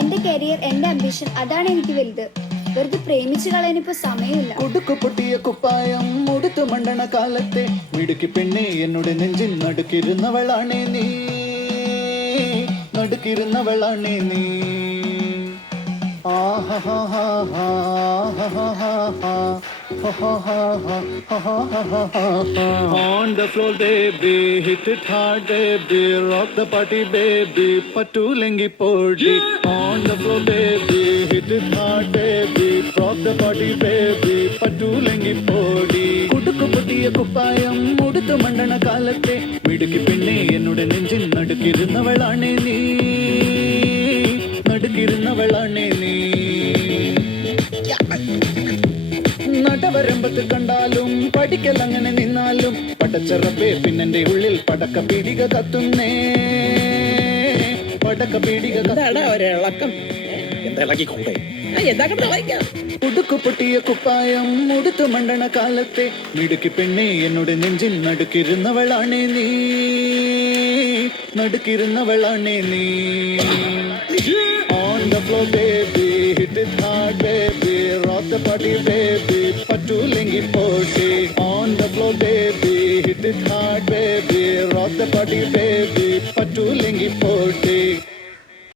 എന്റെ കരിയർ, എന്റെ അംബിഷൻ, അതാണ് എനിക്ക് വലുത്. വെറുതെ പ്രേമിച്ചു കളയാനിപ്പോ സമയമില്ല. കുടുക്കു പൊട്ടിയ കുപ്പായം മുടുത്തു മണ്ടണ കാലത്തെ മിടുക്കി പെണ്ണെ എന്നോട് നെഞ്ചിൽ നടുക്കിരുന്നവളാണേ നീ, നടുക്കിരുന്നവളാണേ നീ. On the floor baby, hit it hard baby, rock the party baby, patulengi podi. On the floor baby, hit it hard baby, rock the party baby, patulengi podi. കുടുക്കു പൊട്ടിയ കുപ്പായം മുടുത്തു മണ്ടണ കാലത്തെ മിടുക്കി പെണ്ണെ എന്നോട് നെഞ്ചിൽ നടുക്കിരുന്നവളാണേ നീ, നടുക്കിരുന്നവളാണേ നീ. നടവരമ്പത്ത് കണ്ടാലും പഠിക്കൽ അങ്ങനെ നിന്നാലും പടച്ചറപ്പേ പിന്നെന്റെ ഉള്ളിൽ പടക്ക പീടിക കത്തുന്നേ, പടക്ക പീടിക. ഉടുക്കു പൊട്ടിയ കുപ്പായം മുടുത്തു മണ്ടണ കാലത്തെ മിടുക്കി പെണ്ണെ എന്നോട് നെഞ്ചിൽ നടുക്കിരുന്നവളാണേ നീ, നടുക്കിരുന്നവളാണേ നീ. On the floor baby, hit it hard baby, rock the party baby, patulengi podi. On the floor baby, hit it hard baby, rock the party baby,